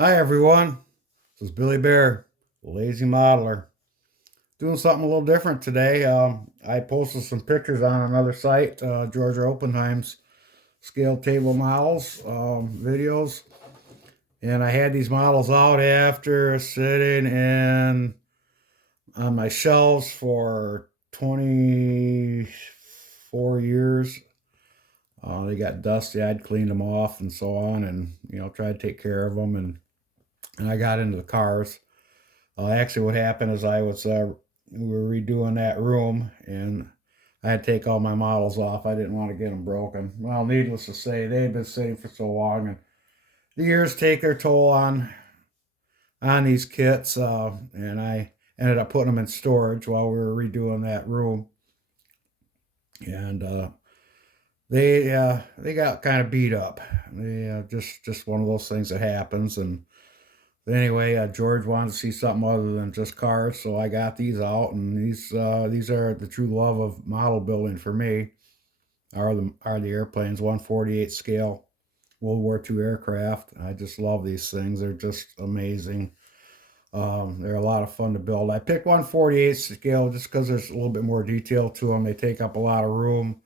Hi everyone, this is Billy Bear, Lazy Modeler. Doing something a little different today. I posted some pictures on another site, Georgia Oppenheim's scale table models videos, and I had these models out after sitting in on my shelves for 24 years. They got dusty. I'd cleaned them off and so on, and tried to take care of them, and I got into the cars. Actually, what happened is we were redoing that room, and I had to take all my models off. I didn't want to get them broken. Well, needless to say, they had been sitting for so long, and the years take their toll on these kits. And I ended up putting them in storage while we were redoing that room, and they got kind of beat up. Just one of those things that happens. And but anyway, George wanted to see something other than just cars, so I got these out, and these are the true love of model building for me. Are the airplanes 1/48 scale World War II aircraft? I just love these things. They're just amazing. They're a lot of fun to build. I picked 1/48 scale just because there's a little bit more detail to them. They take up a lot of room,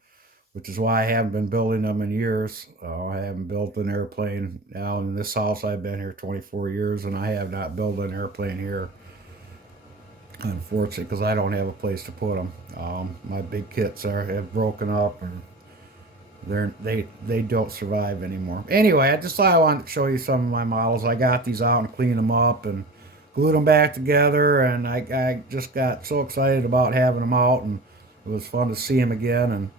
which is why I haven't been building them in years. I haven't built an airplane. Now in this house, I've been here 24 years, and I have not built an airplane here, unfortunately, because I don't have a place to put them. My big kits have broken up, and they don't survive anymore. Anyway, I just thought I wanted to show you some of my models. I got these out and cleaned them up and glued them back together, and I just got so excited about having them out, and it was fun to see them again. And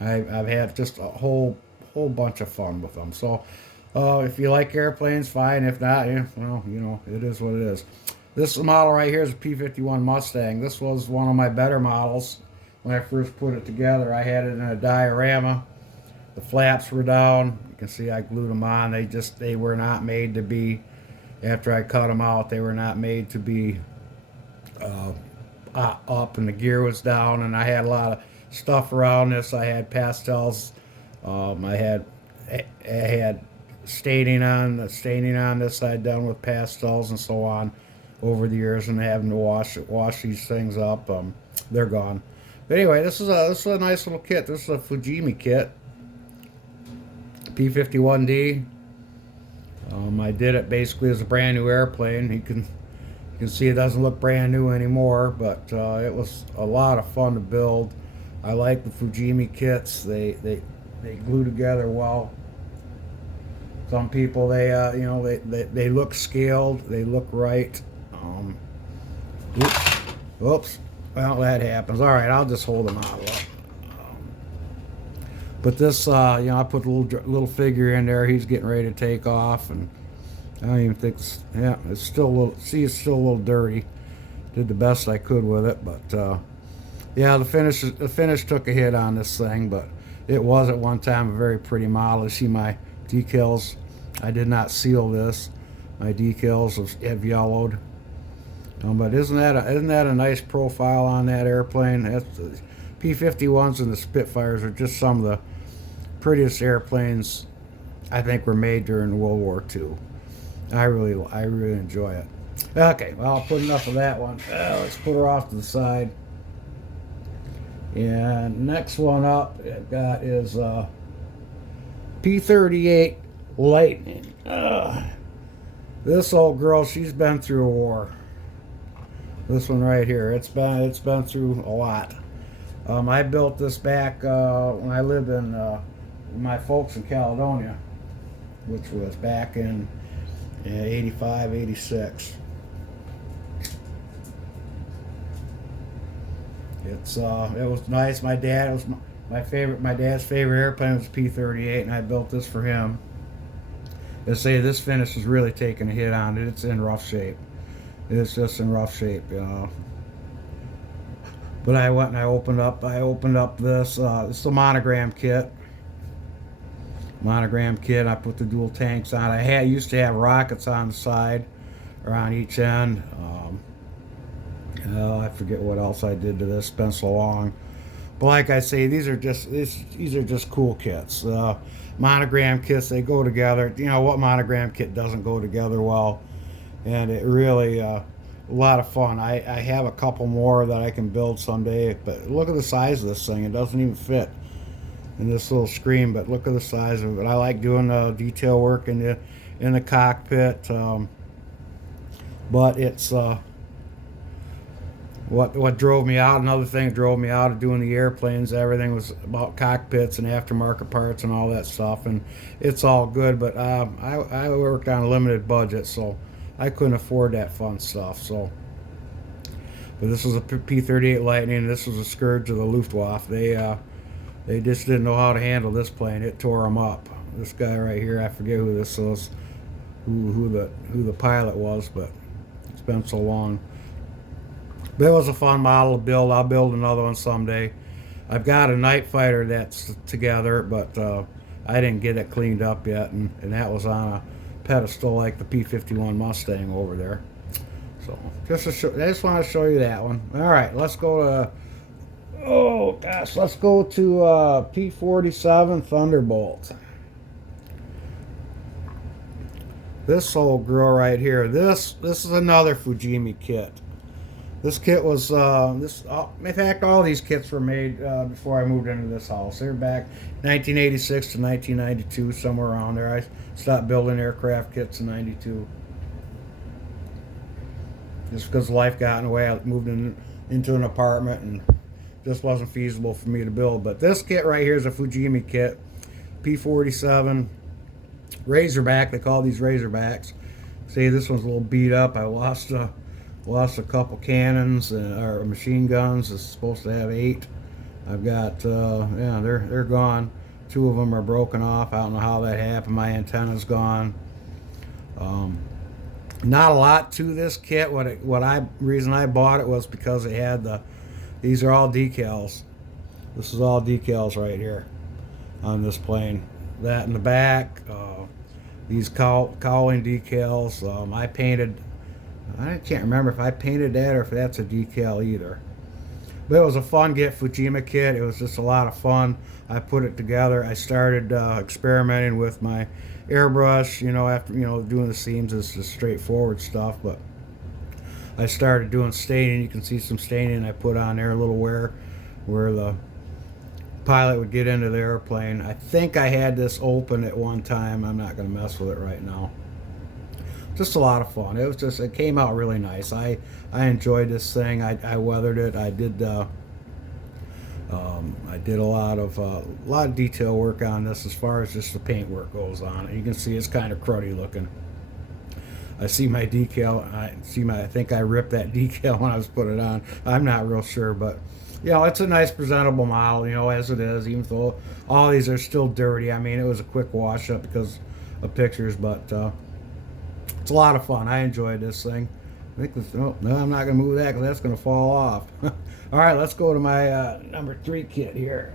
I've had just a whole bunch of fun with them. So if you like airplanes, fine. If not, yeah, well, it is what it is. This model right here is a P51 Mustang. This was one of my better models when I first put it together. I had it in a diorama. The flaps were down. You can see I glued them on. They were not made to be, after I cut them out, they were not made to be up, and the gear was down, and I had a lot of stuff around this. I had pastels. I had staining on this I'd done with pastels and so on over the years, and having to wash these things up. They're gone. But anyway, this is a nice little kit. This is a Fujimi kit, P51D. I did it basically as a brand new airplane. You can see it doesn't look brand new anymore, but it was a lot of fun to build. I like the Fujimi kits. They glue together well. Some people they look scaled. They look right. Oops. Well, that happens. All right, I'll just hold the model up. But this, I put a little figure in there. He's getting ready to take off, and I don't even think it's still a little. See, it's still a little dirty. Did the best I could with it, but yeah, the finish took a hit on this thing, but it was at one time a very pretty model. You see my decals. I did not seal this. My decals have yellowed. But isn't that a nice profile on that airplane? That's the P-51s and the Spitfires are just some of the prettiest airplanes I think were made during World War II. I really enjoy it. Okay, well, I'll put enough of that one. Let's put her off to the side. And next one up I've got is P38 Lightning. This old girl, she's been through a war. This one right here, it's been through a lot. I built this back when I lived in my folks in Caledonia, which was back in 85, 86. It was nice. My dad's favorite airplane was P38, and I built this for him. They say this finish is really taking a hit on it. It's in rough shape. It's just in rough shape, But I went and I opened up this. It's a monogram kit. I put the dual tanks on. I used to have rockets on the side or on each end. I forget what else I did to this. It's been so long. But like I say, these are just cool kits. Monogram kits, they go together. You know what monogram kit doesn't go together well, and it really a lot of fun. I have a couple more that I can build someday, but look at the size of this thing. It doesn't even fit in this little screen, but look at the size of it. I like doing the detail work in the cockpit, but it's what drove me out. Another thing that drove me out of doing the airplanes, everything was about cockpits and aftermarket parts and all that stuff, and it's all good, but I worked on a limited budget, so I couldn't afford that fun stuff. So, but this was a P38 Lightning. This was a scourge of the Luftwaffe. They just didn't know how to handle this plane. It tore them up. This guy right here, I forget who this was, who the pilot was, but it's been so long. But it was a fun model to build. I'll build another one someday. I've got a night fighter that's together, but I didn't get it cleaned up yet, and that was on a pedestal like the P51 Mustang over there. So I just want to show you that one. All right, let's go to, oh gosh, let's go to P47 Thunderbolt. This old girl right here. This is another Fujimi kit. This kit was in fact, all these kits were made before I moved into this house. They were back 1986 to 1992, somewhere around there. I stopped building aircraft kits in '92, just because life got in the way. I moved into an apartment, and just wasn't feasible for me to build. But this kit right here is a Fujimi kit, P47 Razorback. They call these Razorbacks. See, this one's a little beat up. I lost a couple cannons or machine guns. It's supposed to have 8. I've got yeah, they're gone. 2 of them are broken off. I don't know how that happened. My antenna's gone. Not a lot to this kit. Reason I bought it was because it had these are all decals. This is all decals right here on this plane. That in the back, these cowling decals. I can't remember if I painted that or if that's a decal either. But it was a fun Fujimi kit. It was just a lot of fun. I put it together. I started experimenting with my airbrush, after, doing the seams is just straightforward stuff, but I started doing staining. You can see some staining I put on there, a little where the pilot would get into the airplane. I think I had this open at one time. I'm not going to mess with it right now. Just a lot of fun. It came out really nice. I enjoyed this thing. I weathered it. I did a lot of detail work on this as far as just the paint work goes on. You can see it's kind of cruddy looking. I see my decal. I think I ripped that decal when I was putting it on. I'm not real sure, but it's a nice presentable model, as it is, even though all these are still dirty. I mean, it was a quick wash up because of pictures, but it's a lot of fun. I enjoyed this thing. I think this, no, I'm not going to move that because that's going to fall off. All right, let's go to my number 3 kit here.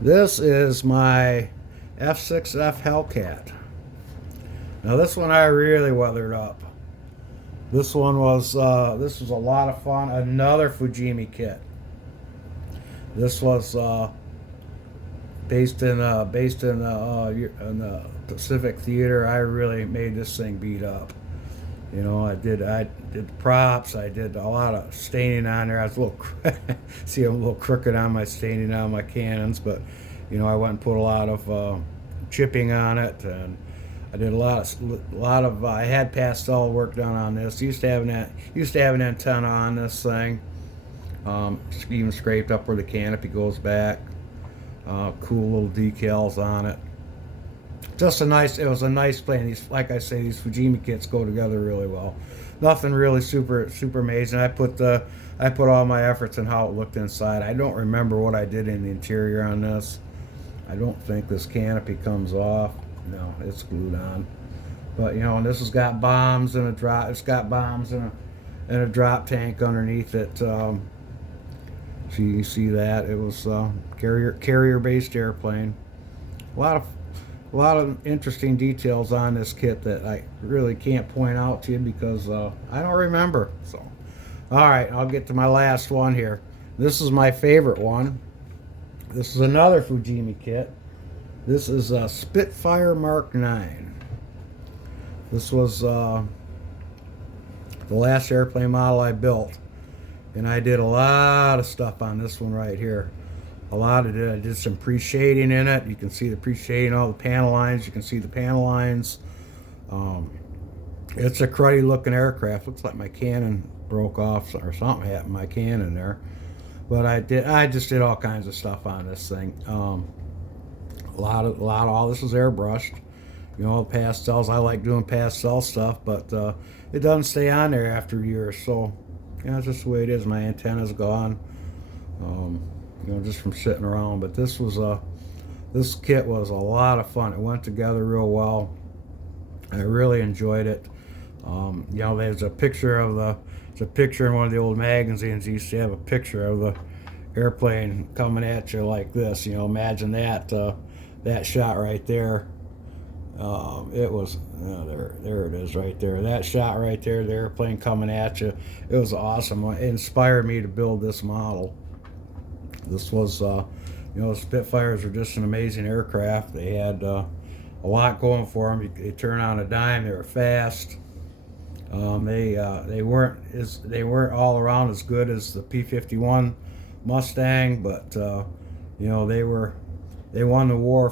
This is my F6X Hellcat. Now this one I really weathered up. This one was this was a lot of fun. Another Fujimi kit. This was based in the Pacific Theater. I really made this thing beat up. I did props. I did a lot of staining on there. I was a little see, I'm a little crooked on my staining on my cannons, but I went and put a lot of chipping on it, and I did a lot of I had pastel work done on this. Used to have an antenna on this thing. Even scraped up where the canopy goes back. Cool little decals on it. It was a nice plane. Like I say, these Fujimi kits go together really well. Nothing really super amazing. I put all my efforts in how it looked inside. I don't remember what I did in the interior on this. I don't think this canopy comes off. No, it's glued on. But and this has got bombs and a drop. It's got bombs and a drop tank underneath it. So you see that it was carrier-based airplane. A lot of interesting details on this kit that I really can't point out to you because I don't remember. So, all right, I'll get to my last one here. This is my favorite one. This is another Fujimi kit. This is a Spitfire Mk9. This was the last airplane model I built, and I did a lot of stuff on this one right here. A lot of it. I did some pre-shading in it. You can see the pre-shading, all the panel lines. You can see the panel lines. It's a cruddy looking aircraft. Looks like my cannon broke off or something happened to my cannon there. But I just did all kinds of stuff on this thing. All this is airbrushed. You know, pastels. I like doing pastel stuff, but it doesn't stay on there after years. So, yeah, it's just the way it is. My antenna's gone. You know, just from sitting around. But this kit was a lot of fun. It went together real well. I really enjoyed it. You know, there's a picture in one of the old magazines. You used to have a picture of the airplane coming at you like this. You know, imagine that that shot right there. It was there it is right there. That shot right there, the airplane coming at you. It was awesome. It inspired me to build this model. This was, you know, the Spitfires were just an amazing aircraft. They had a lot going for them. They turn on a dime. They were fast. They weren't all around as good as the P51 Mustang, but you know, they won the war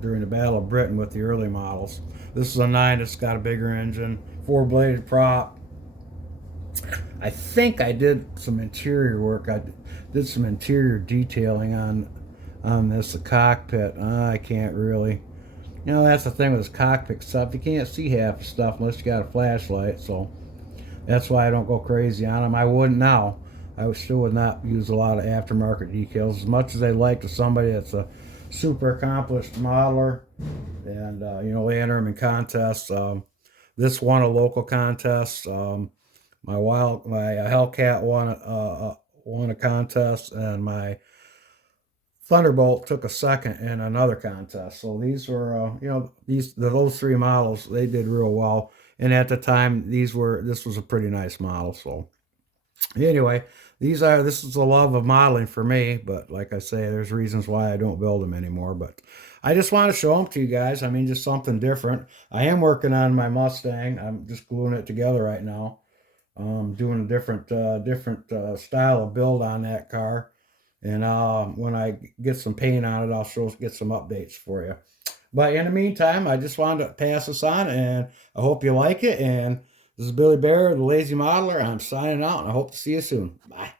during the Battle of Britain with the early models. This is a 9 that's got a bigger engine, 4-bladed prop. I think I did some interior work. I did some interior detailing on this, the cockpit. I can't really. You know, that's the thing with this cockpit stuff. You can't see half the stuff unless you got a flashlight. So that's why I don't go crazy on them. I wouldn't now. I still would not use a lot of aftermarket decals. As much as I'd like to somebody that's a super accomplished modeler, and you know, they enter them in contests. This won a local contest. My Hellcat won a contest, and my Thunderbolt took a second in another contest. So these were, you know, those three models, they did real well. And at the time, this was a pretty nice model. So anyway, this is the love of modeling for me. But like I say, there's reasons why I don't build them anymore. But I just want to show them to you guys. I mean, just something different. I am working on my Mustang. I'm just gluing it together right now. Doing a different style of build on that car. And when I get some paint on it, I'll get some updates for you. But in the meantime, I just wanted to pass this on, and I hope you like it. And this is Billy Bear, the Lazy Modeler. I'm signing out, and I hope to see you soon. Bye.